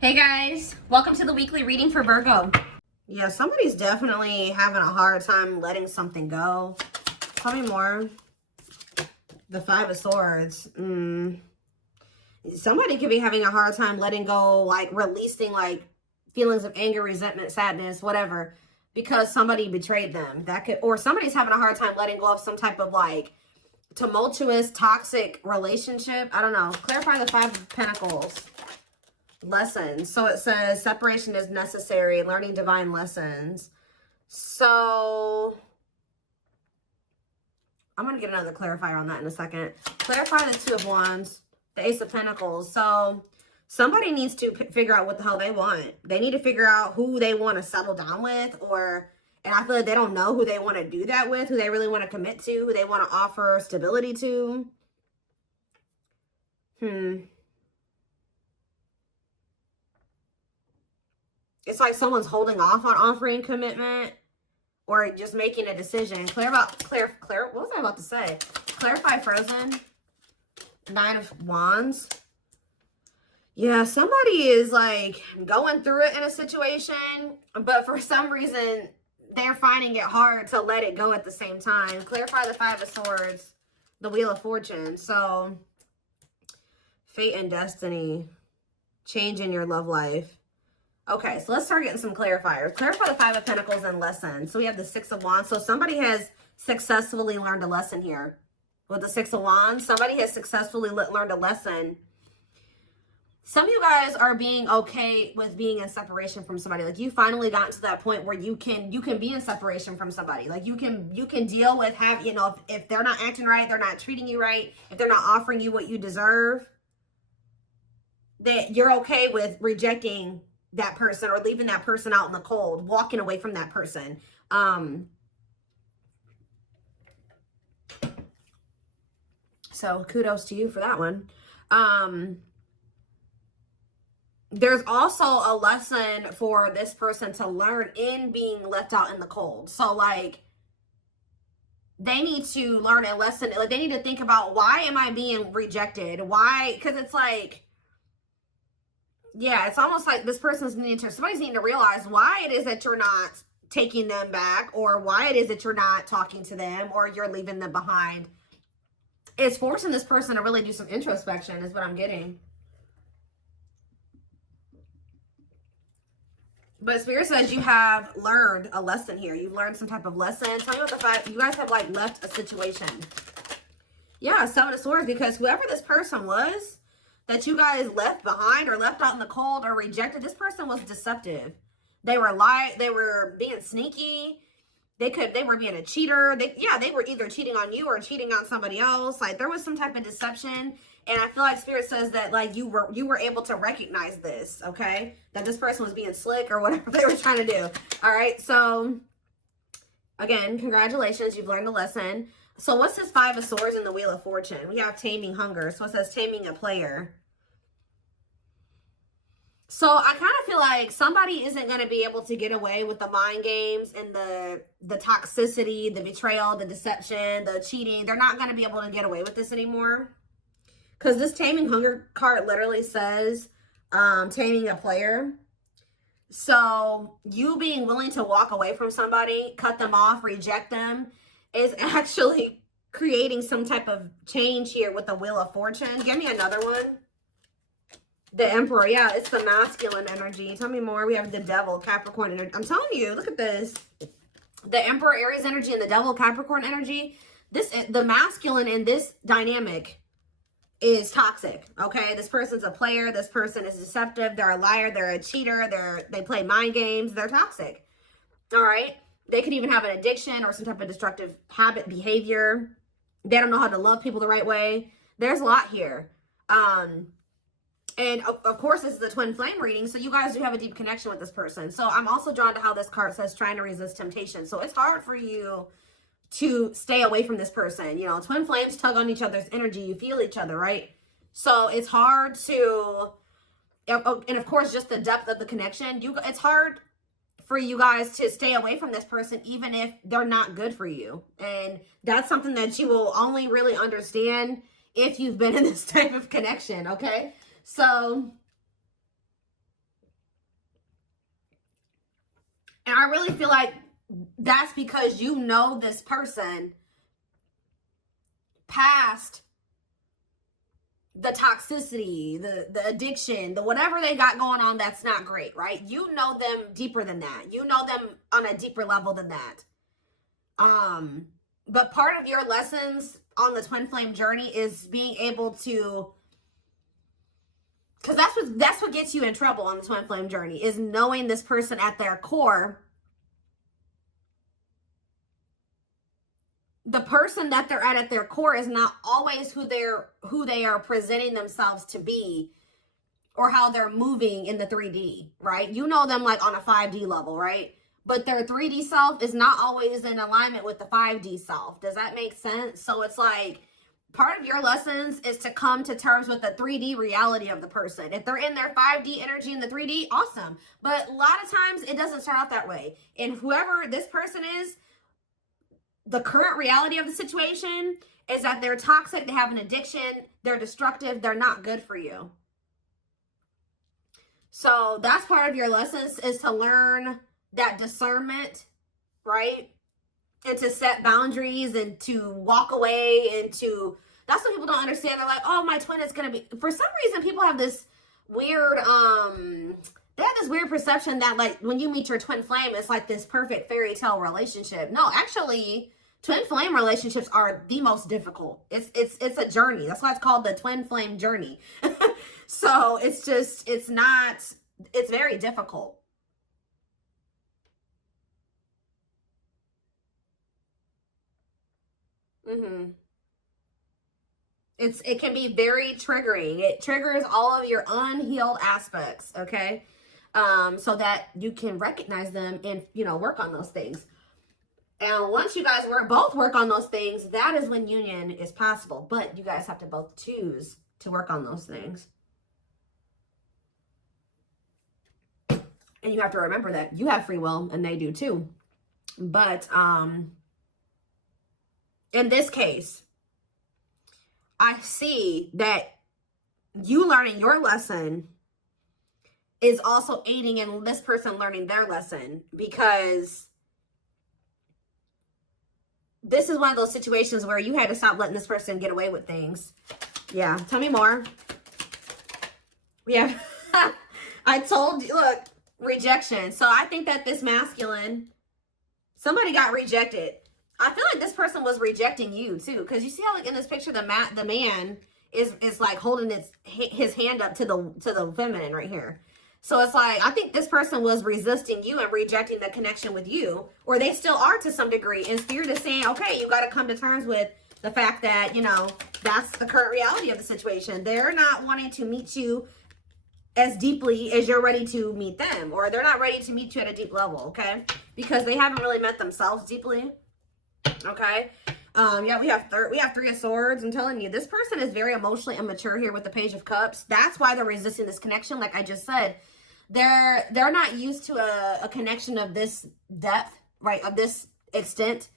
Hey guys, welcome to the weekly reading for Virgo. Yeah, somebody's definitely having a hard time letting something go. Tell me more. The Five of Swords. Somebody could be having a hard time letting go, like releasing like feelings of anger, resentment, sadness, whatever, because somebody betrayed them. That could, or somebody's having a hard time letting go of some type of like tumultuous, toxic relationship. I don't know. Clarify the Five of Pentacles. Lessons. So it says separation is necessary, learning divine lessons. So I'm going to get another clarifier on that in a second. Clarify the Two of Wands, the Ace of Pentacles. So somebody needs to figure out what the hell they want. They need to figure out who they want to settle down with, and I feel like they don't know who they want to do that with, who they really want to commit to, who they want to offer stability to. It's like someone's holding off on offering commitment or just making a decision. What was I about to say? Clarify Frozen. Nine of Wands. Yeah, somebody is like going through it in a situation, but for some reason they're finding it hard to let it go at the same time. Clarify the Five of Swords, the Wheel of Fortune. So fate and destiny, change in your love life. Okay, so let's start getting some clarifiers. Clarify the Five of Pentacles and lessons. So we have the Six of Wands. So somebody has successfully learned a lesson here. With the Six of Wands, somebody has successfully learned a lesson. Some of you guys are being okay with being in separation from somebody. Like you finally gotten to that point where you can be in separation from somebody. Like you can deal with if they're not acting right, they're not treating you right, if they're not offering you what you deserve, that you're okay with rejecting that person or leaving that person out in the cold, walking away from that person. So kudos to you for that one. There's also a lesson for this person to learn in being left out in the cold. So like they need to learn a lesson. Like they need to think about, why am I being rejected? Why? Because it's like, yeah, it's almost like this person's somebody's needing to realize why it is that you're not taking them back, or why it is that you're not talking to them, or you're leaving them behind. It's forcing this person to really do some introspection is what I'm getting. But Spirit says you have learned a lesson here. You've learned some type of lesson. Tell me what the fact you guys have like left a situation. Yeah, Seven of Swords, because whoever this person was that you guys left behind or left out in the cold or rejected, this person was deceptive. They were being sneaky. They were being a cheater. They were either cheating on you or cheating on somebody else. Like there was some type of deception. And I feel like Spirit says that like you were able to recognize this, okay? That this person was being slick or whatever they were trying to do. All right. So again, congratulations. You've learned a lesson. So what's this Five of Swords in the Wheel of Fortune? We have taming hunger. So it says taming a player. So I kind of feel like somebody isn't going to be able to get away with the mind games and the toxicity, the betrayal, the deception, the cheating. They're not going to be able to get away with this anymore. Because this taming hunger card literally says taming a player. So you being willing to walk away from somebody, cut them off, reject them, is actually creating some type of change here with the Wheel of Fortune. Give me another one. The Emperor. Yeah, it's the masculine energy. Tell me more. We have the Devil, Capricorn energy. I'm telling you, look at this. The Emperor, Aries energy, and the Devil, Capricorn energy. The masculine in this dynamic is toxic, okay? This person's a player. This person is deceptive. They're a liar. They're a cheater. They play mind games. They're toxic, all right? They could even have an addiction or some type of destructive habit, behavior. They don't know how to love people the right way. There's a lot here. And of course, this is a twin flame reading, so you guys do have a deep connection with this person. So I'm also drawn to how this card says trying to resist temptation. So it's hard for you to stay away from this person. You know, twin flames tug on each other's energy. You feel each other, right? So it's hard to, and of course, just the depth of the connection. It's hard for you guys to stay away from this person, even if they're not good for you. And that's something that you will only really understand if you've been in this type of connection, okay? So I really feel like that's because you know this person past the toxicity, the addiction, the whatever they got going on that's not great, right? You know them deeper than that. You know them on a deeper level than that. But part of your lessons on the twin flame journey is being able to, because that's what gets you in trouble on the twin flame journey, is knowing this person at their core. The person that they're at their core is not always who they are presenting themselves to be, or how they're moving in the 3D, right? You know them like on a 5D level, right? But their 3D self is not always in alignment with the 5D self. Does that make sense? So it's like, part of your lessons is to come to terms with the 3D reality of the person. If they're in their 5D energy in the 3D, awesome. But a lot of times it doesn't start out that way. And whoever this person is, the current reality of the situation is that they're toxic, they have an addiction, they're destructive, they're not good for you. So that's part of your lessons, is to learn that discernment, right? And to set boundaries and to walk away, and to, that's what people don't understand. They're like, oh, my twin is going to be, for some reason, people have this weird, they have this weird perception that like when you meet your twin flame, it's like this perfect fairy tale relationship. No, actually, twin flame relationships are the most difficult. It's a journey. That's why it's called the twin flame journey. So it's just, it's very difficult. It can be very triggering. It triggers all of your unhealed aspects, okay? So that you can recognize them and, you know, work on those things. And once you guys both work on those things, that is when union is possible. But you guys have to both choose to work on those things. And you have to remember that you have free will and they do too. But in this case, I see that you learning your lesson is also aiding in this person learning their lesson, because this is one of those situations where you had to stop letting this person get away with things. Yeah, tell me more. Yeah, I told you, look, rejection. So I think that this masculine, somebody got rejected. I feel like this person was rejecting you too, because you see how like in this picture the man is like holding his hand up to the feminine right here. So it's like, I think this person was resisting you and rejecting the connection with you, or they still are to some degree. And Spirit is saying, okay, you got to come to terms with the fact that, you know, that's the current reality of the situation. They're not wanting to meet you as deeply as you're ready to meet them, or they're not ready to meet you at a deep level, okay? Because they haven't really met themselves deeply, okay? Yeah, we have Three of Swords. I'm telling you, this person is very emotionally immature here with the Page of Cups. That's why they're resisting this connection. Like I just said, they're not used to a connection of this depth, right? Of this extent.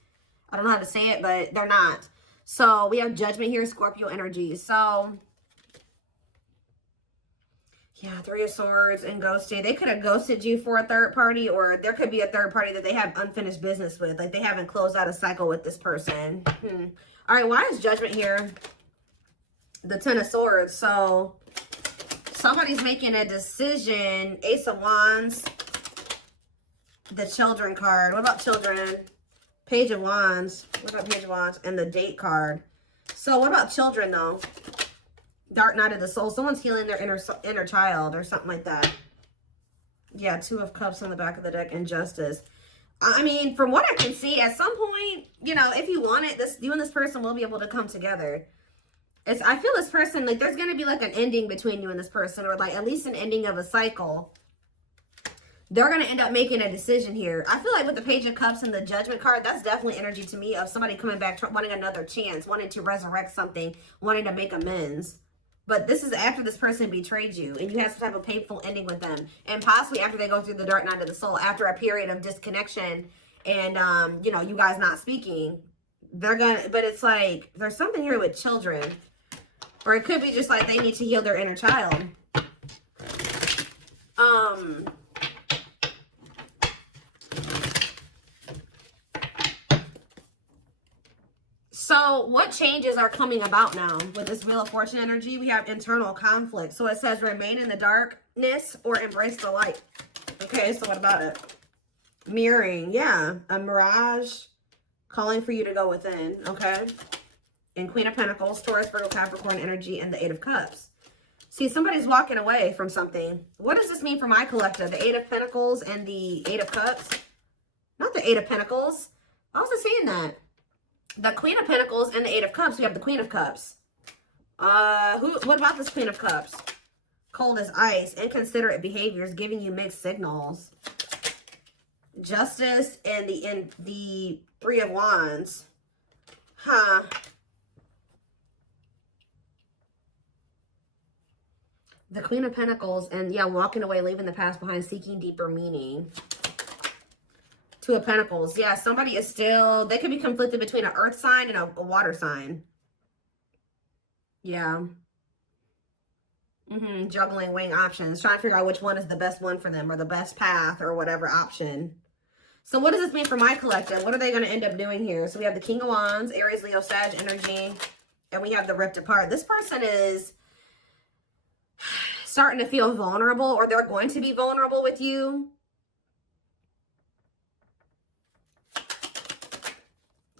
I don't know how to say it, but they're not. So we have Judgment here, Scorpio energy. So yeah, Three of Swords and ghosting. They could have ghosted you for a third party, or there could be a third party that they have unfinished business with. Like they haven't closed out a cycle with this person. All right, why is Judgment here? The Ten of Swords. So somebody's making a decision. Ace of Wands. The Children card. What about children? Page of Wands. What about Page of Wands? And the Date card. So what about children though? Dark Night of the Soul. Someone's healing their inner child or something like that. Yeah, Two of Cups on the back of the deck and Justice. I mean, from what I can see, at some point, you know, if you want it, you and this person will be able to come together. I feel this person, like, there's going to be, like, an ending between you and this person, or, like, at least an ending of a cycle. They're going to end up making a decision here. I feel like with the Page of Cups and the Judgment card, that's definitely energy to me of somebody coming back, wanting another chance, wanting to resurrect something, wanting to make amends. But this is after this person betrayed you and you had some type of painful ending with them. And possibly after they go through the Dark Night of the Soul, after a period of disconnection and, you know, you guys not speaking. But it's like, there's something here with children. Or it could be just like they need to heal their inner child. So what changes are coming about now with this Wheel of Fortune energy? We have internal conflict. So it says remain in the darkness or embrace the light. Okay, so what about it? Mirroring, yeah. A mirage calling for you to go within, okay? And Queen of Pentacles, Taurus, Virgo, Capricorn energy, and the Eight of Cups. See, somebody's walking away from something. What does this mean for my collective? The Eight of Pentacles and the Eight of Cups? Not the Eight of Pentacles. I was just saying that. The Queen of Pentacles and the Eight of Cups. We have the Queen of Cups. What about this Queen of Cups? Cold as ice. Inconsiderate behaviors giving you mixed signals. Justice and the Three of Wands. Huh. The Queen of Pentacles and, yeah, walking away, leaving the past behind, seeking deeper meaning. Two of Pentacles. Yeah, somebody is still, they could be conflicted between an earth sign and a water sign. Yeah. Juggling, weighing options. Trying to figure out which one is the best one for them or the best path or whatever option. So what does this mean for my collective? What are they going to end up doing here? So we have the King of Wands, Aries, Leo, Sag energy. And we have the Ripped Apart. This person is starting to feel vulnerable, or they're going to be vulnerable with you.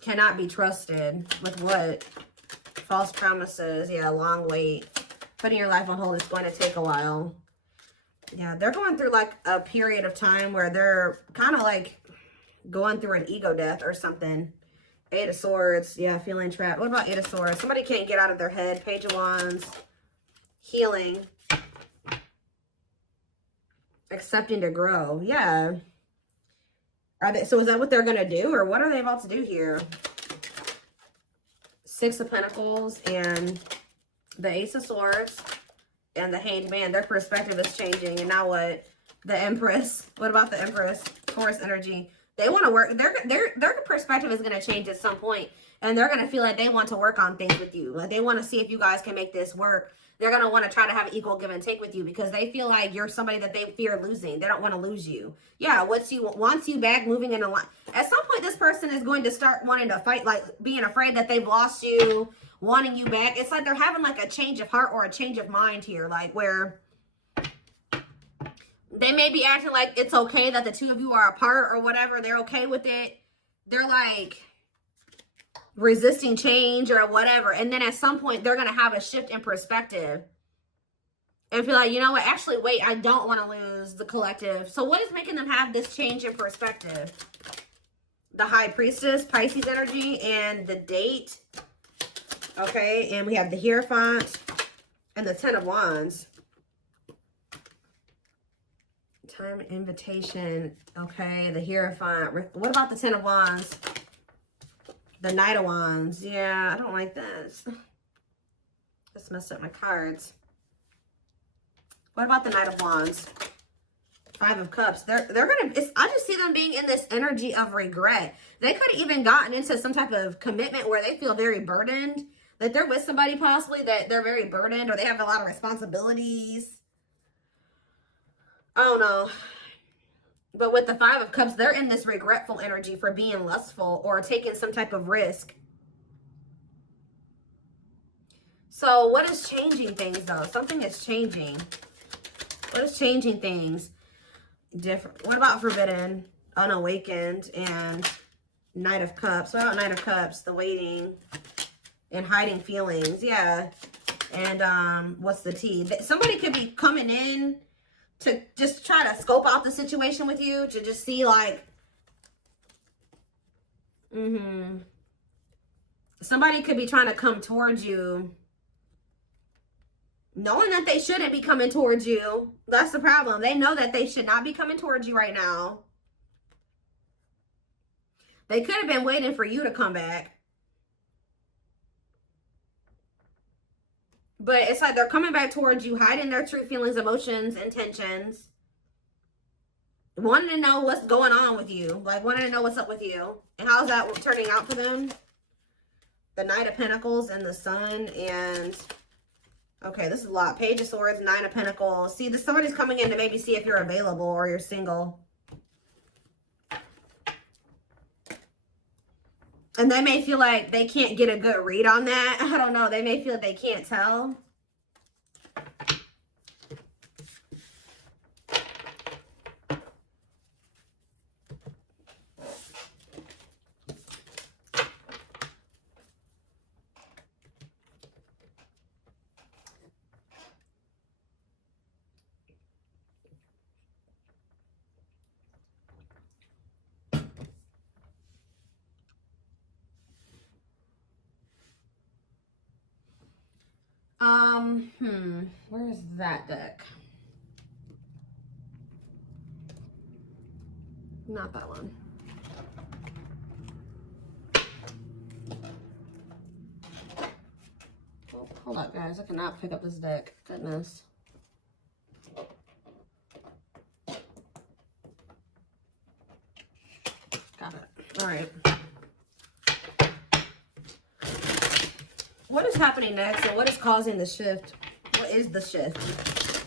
Cannot be trusted with what? False promises. Yeah, long wait. Putting your life on hold is going to take a while. Yeah, they're going through like a period of time where they're kind of like going through an ego death or something. Eight of Swords. Yeah, feeling trapped. What about Eight of Swords? Somebody can't get out of their head. Page of Wands. Healing. Accepting to grow. Yeah. Are they, so is that what they're going to do? Or what are they about to do here? Six of Pentacles and the Ace of Swords and the Hanged Man. Their perspective is changing. And now what? The Empress. What about the Empress? Taurus energy. They want to work. Their perspective is going to change at some point. And they're going to feel like they want to work on things with you. Like they want to see if you guys can make this work. They're going to want to try to have equal give and take with you because they feel like you're somebody that they fear losing. They don't want to lose you. Yeah, wants you back, moving in a line. At some point, this person is going to start wanting to fight, like being afraid that they've lost you, wanting you back. It's like they're having like a change of heart or a change of mind here, like where they may be acting like it's okay that the two of you are apart or whatever. They're okay with it. They're like resisting change or whatever, and then at some point they're going to have a shift in perspective and feel like, you know what, actually wait, I don't want to lose the collective. So what is making them have this change in perspective? The High Priestess, Pisces energy, and the Date. Okay, and we have the Hierophant and the Ten of Wands. Time, invitation. Okay, the Hierophant. What about the Ten of Wands? The Knight of Wands. Yeah, I don't like this. Just messed up my cards. What about the Knight of Wands? Five of Cups. They're gonna. I just see them being in this energy of regret. They could have even gotten into some type of commitment where they feel very burdened. That they're with somebody possibly that they're very burdened, or they have a lot of responsibilities. I don't know. But with the Five of Cups, they're in this regretful energy for being lustful or taking some type of risk. So what is changing things, though? Something is changing. What is changing things? Different. What about Forbidden, Unawakened, and Knight of Cups? What about Knight of Cups? The waiting and hiding feelings. Yeah. And what's the T? Somebody could be coming in to just try to scope out the situation with you, to just see like, somebody could be trying to come towards you, knowing that they shouldn't be coming towards you. That's the problem. They know that they should not be coming towards you right now. They could have been waiting for you to come back. But it's like they're coming back towards you, hiding their true feelings, emotions, intentions. Wanting to know what's going on with you. Like, wanting to know what's up with you. And how's that turning out for them? The Knight of Pentacles and the Sun. And, okay, this is a lot. Page of Swords, Nine of Pentacles. See, somebody's coming in to maybe see if you're available or you're single. And they may feel like they can't get a good read on that. I don't know. They may feel like they can't tell. Where's that deck? Not that one. Oh, hold up, guys. I cannot pick up this deck. Goodness. Got it. All right. What is happening next and what is causing the shift? What is the shift?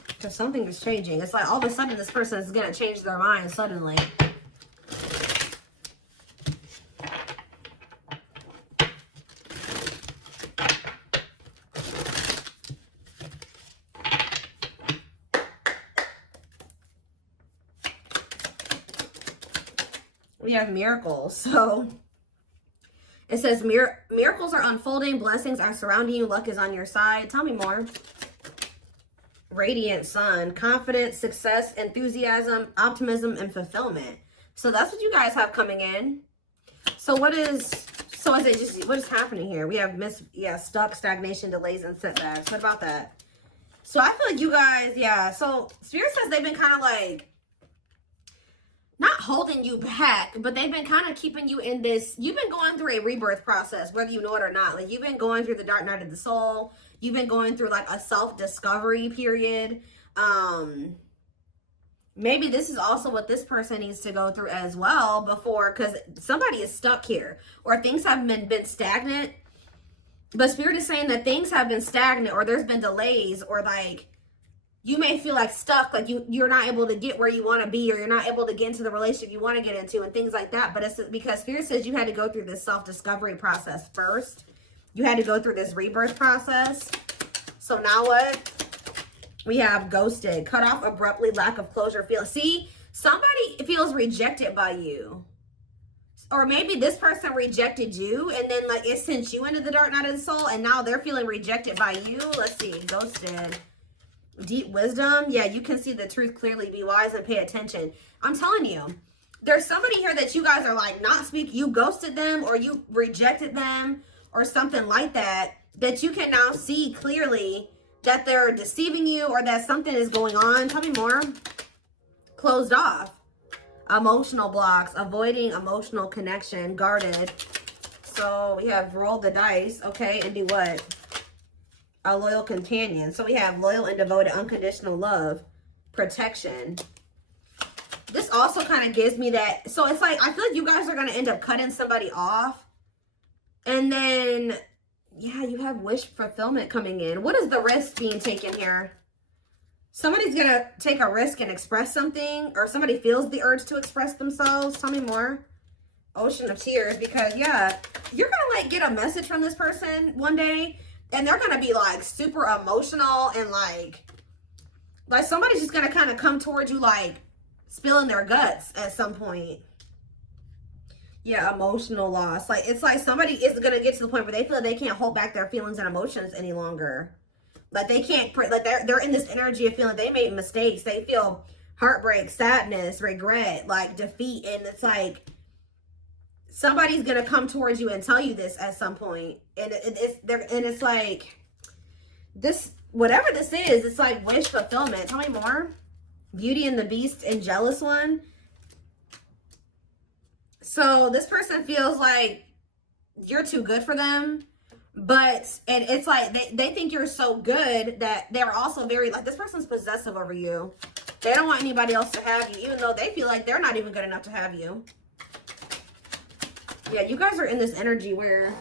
Because something is changing. It's like all of a sudden this person is going to change their mind suddenly. We have miracles. So it says miracles are unfolding, blessings are surrounding you, luck is on your side. Tell me more. Radiant sun, confidence, success, enthusiasm, optimism, and fulfillment. So that's what you guys have coming in. So what is it just, what is happening here? We have stuck, stagnation, delays, and setbacks. What about that? So I feel like you guys, yeah. So Spirit says they've been kind of like, not holding you back, but they've been kind of keeping you in this. You've been going through a rebirth process, whether you know it or not. Like, you've been going through the dark night of the soul. You've been going through like a self-discovery period. Maybe this is also what this person needs to go through as well before, because somebody is stuck here, or things have been stagnant. But Spirit is saying that things have been stagnant, or there's been delays, or like, you may feel like stuck, like you're not able to get where you want to be, or you're not able to get into the relationship you want to get into and things like that. But it's because Spirit says you had to go through this self-discovery process first. You had to go through this rebirth process. So now what? We have ghosted, cut off abruptly, lack of closure. See, somebody feels rejected by you. Or maybe this person rejected you and then like it sent you into the dark night of the soul and now they're feeling rejected by you. Let's see, ghosted. Deep wisdom. Yeah, you can see the truth clearly. Be wise and pay attention. I'm telling you, there's somebody here that you guys are like not speaking. You ghosted them or you rejected them or something like that, that you can now see clearly that they're deceiving you or that something is going on. Tell me more. Closed off. Emotional blocks. Avoiding emotional connection. Guarded. So we have rolled the dice. Okay, and do what? A loyal companion. So we have loyal and devoted, unconditional love, protection. This also kind of gives me that. So it's like, I feel like you guys are going to end up cutting somebody off. And then, yeah, you have wish fulfillment coming in. What is the risk being taken here? Somebody's going to take a risk and express something, or somebody feels the urge to express themselves. Tell me more. Ocean of tears, because, yeah, you're going to like get a message from this person one day. And they're going to be like super emotional and like somebody's just going to kind of come towards you like spilling their guts at some point. Yeah, emotional loss. Like, it's like somebody is going to get to the point where they feel like they can't hold back their feelings and emotions any longer. Like they can't, like they're in this energy of feeling they made mistakes. They feel heartbreak, sadness, regret, like defeat. And it's like, somebody's going to come towards you and tell you this at some point. And it's like, this, whatever this is, it's like wish fulfillment. Tell me more. Beauty and the Beast and Jealous One. So this person feels like you're too good for them. But, and it's like, they think you're so good that they're also very, like, this person's possessive over you. They don't want anybody else to have you, even though they feel like they're not even good enough to have you. Yeah, you guys are in this energy where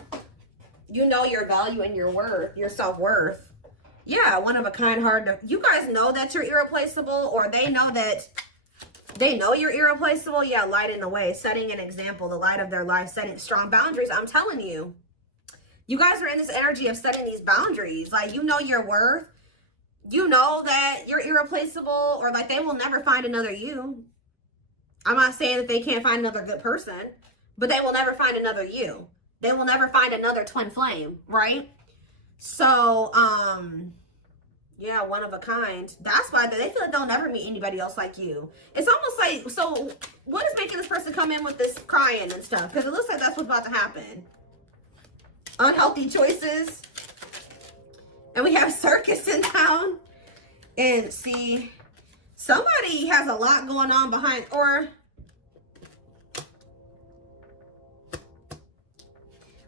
you know your value and your worth, your self-worth. Yeah, one of a kind, hard to... You guys know that you're irreplaceable, or they know that They know you're irreplaceable. Yeah, lighting the way, setting an example, the light of their life, setting strong boundaries. I'm telling you, you guys are in this energy of setting these boundaries. Like, you know your worth. You know that you're irreplaceable, or like they will never find another you. I'm not saying that they can't find another good person, but they will never find another you. They will never find another twin flame, right? So, yeah, one of a kind. That's why they feel like they'll never meet anybody else like you. It's almost like, so what is making this person come in with this crying and stuff? Because it looks like that's what's about to happen. Unhealthy choices. And we have circus in town. And see, somebody has a lot going on behind, or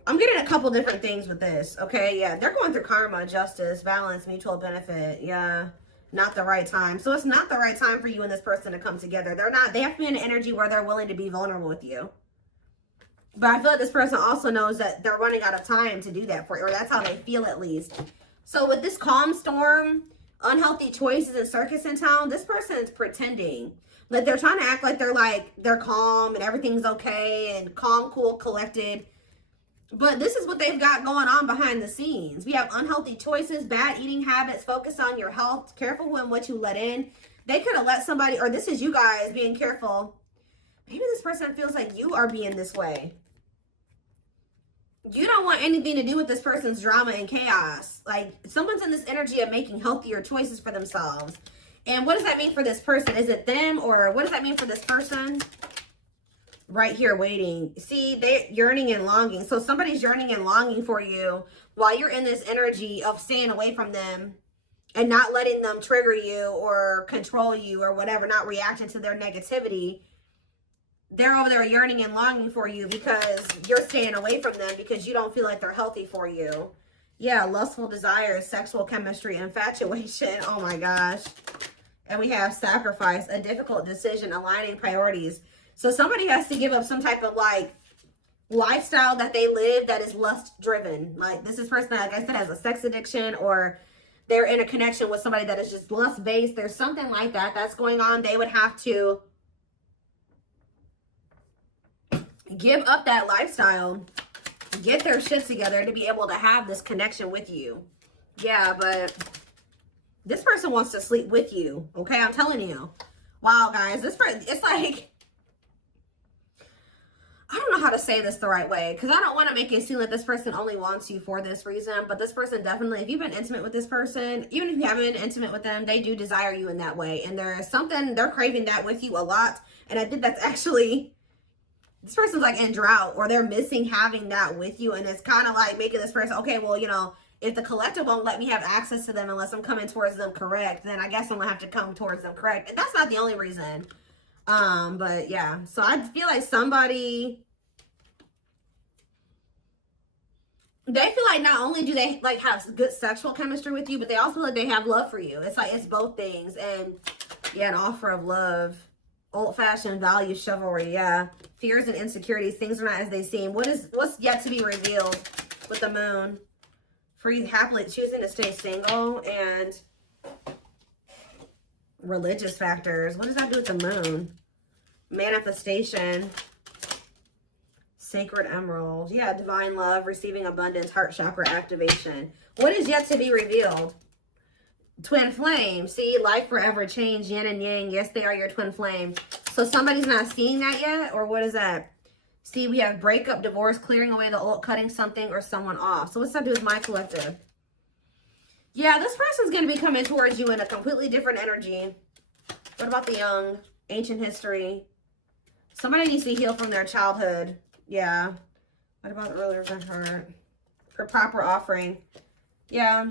I'm getting a couple different things with this. Okay, yeah, they're going through karma, justice, balance, mutual benefit. Yeah, not the right time. So it's not the right time for you and this person to come together. They have to be in an energy where they're willing to be vulnerable with you. But I feel like this person also knows that they're running out of time to do that for you, or that's how they feel at least. So with this calm storm, unhealthy choices, and circus in town, this person is pretending. Like, they're trying to act like they're calm and everything's okay and calm, cool, collected. But this is what they've got going on behind the scenes. We have unhealthy choices, bad eating habits, focus on your health, careful when what you let in. They could have let somebody, or this is you guys being careful. Maybe this person feels like you are being this way. You don't want anything to do with this person's drama and chaos. Like, someone's in this energy of making healthier choices for themselves. And what does that mean for this person? Is it them, or what does that mean for this person? Right here waiting. See, they're yearning and longing. So somebody's yearning and longing for you while you're in this energy of staying away from them and not letting them trigger you or control you or whatever, not reacting to their negativity. They're over there yearning and longing for you because you're staying away from them because you don't feel like they're healthy for you. Yeah, lustful desires, sexual chemistry, infatuation. Oh my gosh. And we have sacrifice, a difficult decision, aligning priorities. So somebody has to give up some type of like lifestyle that they live that is lust driven. Like, this is person that, like I said, has a sex addiction, or they're in a connection with somebody that is just lust based. There's something like that that's going on. They would have to give up that lifestyle, get their shit together to be able to have this connection with you. Yeah, but this person wants to sleep with you. Okay, I'm telling you. Wow, guys, this person, it's like, I don't know how to say this the right way, because I don't want to make it seem like this person only wants you for this reason, but this person definitely, if you've been intimate with this person, even if you haven't been intimate with them, they do desire you in that way. And there is something, they're craving that with you a lot. And I think that's actually, this person's like in drought, or they're missing having that with you. And it's kind of like making this person, okay, well, you know, if the collective won't let me have access to them unless I'm coming towards them correct, then I guess I'm gonna have to come towards them correct. And that's not the only reason. But yeah, so I feel like somebody, they feel like not only do they like have good sexual chemistry with you, but they also feel like they have love for you. It's like, it's both things. And yeah, an offer of love. Old-fashioned values, chivalry, yeah. Fears and insecurities, things are not as they seem. What's yet to be revealed with the moon? Free, happily choosing to stay single, and religious factors. What does that do with the moon? Manifestation. Sacred emerald. Yeah, divine love, receiving abundance, heart chakra activation. What is yet to be revealed? Twin flame. See, life forever change, yin and yang. Yes, they are your twin flame. So somebody's not seeing that yet, or what is that? See, we have breakup, divorce, clearing away the old, cutting something or someone off. So what's that do with my collective? Yeah, this person's going to be coming towards you in a completely different energy. What about the young? Ancient history. Somebody needs to heal from their childhood. Yeah. What about the earlier than hurt? For proper offering. Yeah.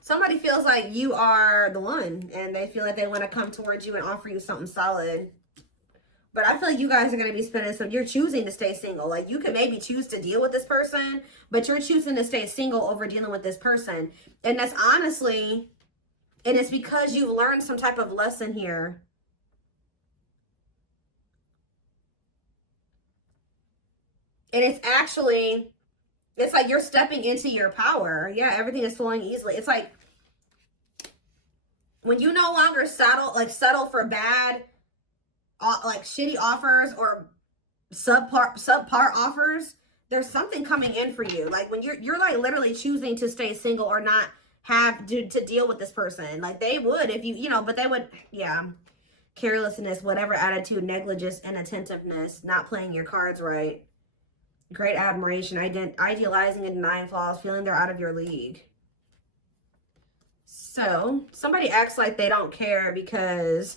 Somebody feels like you are the one, and they feel like they want to come towards you and offer you something solid. But I feel like you guys are going to be spending some, you're choosing to stay single. Like, you could maybe choose to deal with this person, but you're choosing to stay single over dealing with this person. And that's honestly, and it's because you've learned some type of lesson here. And it's actually, it's like you're stepping into your power. Yeah, everything is flowing easily. It's like when you no longer settle for bad like shitty offers or subpar offers, there's something coming in for you. Like when you're like literally choosing to stay single or not have to deal with this person. Like they would if you know, but they would, yeah. Carelessness, whatever attitude, negligence, inattentiveness, not playing your cards right. Great admiration, idealizing and denying flaws, feeling they're out of your league. So somebody acts like they don't care because,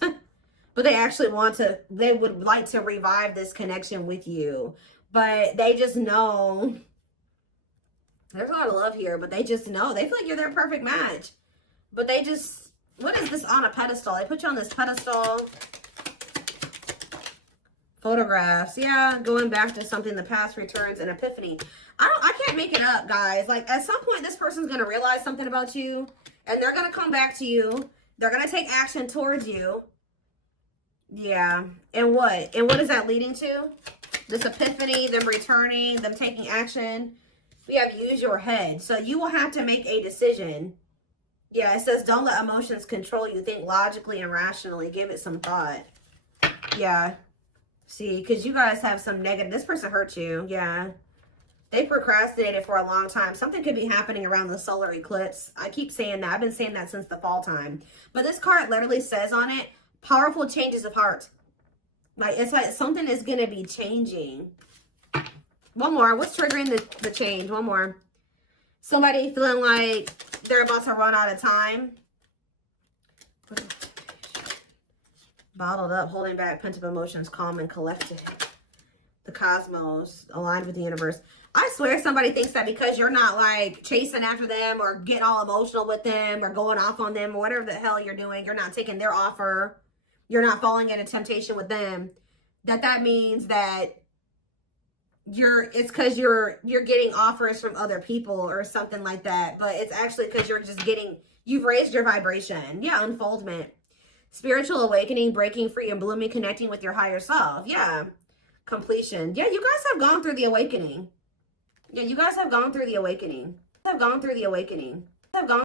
but they actually they would like to revive this connection with you. But they just know, there's a lot of love here, but they just know, they feel like you're their perfect match. But they just, what is this on a pedestal? They put you on this pedestal. Photographs, yeah, going back to something in the past, returns, and epiphany. I can't make it up, guys. Like, at some point, this person's going to realize something about you, and they're going to come back to you. They're going to take action towards you. Yeah. And what? And what is that leading to? This epiphany, them returning, them taking action. We have use your head. So you will have to make a decision. Yeah, it says don't let emotions control you. Think logically and rationally. Give it some thought. Yeah. See, because you guys have some negative. This person hurt you. Yeah. They procrastinated for a long time. Something could be happening around the solar eclipse. I keep saying that. I've been saying that since the fall time. But this card literally says on it, powerful changes of heart. Like, it's like something is going to be changing. One more. What's triggering the change? One more. Somebody feeling like they're about to run out of time. Bottled up, holding back, pent-up emotions, calm and collected. The cosmos, aligned with the universe. I swear somebody thinks that because you're not like chasing after them or getting all emotional with them or going off on them or whatever the hell you're doing, you're not taking their offer, you're not falling into temptation with them, that means that it's because you're getting offers from other people or something like that. But it's actually because you've raised your vibration. Yeah, unfoldment. Spiritual awakening, breaking free and blooming, connecting with your higher self. Yeah. Completion. Yeah, you guys have gone through the awakening. Yeah, you guys have gone through the awakening. Have gone through the awakening. Have gone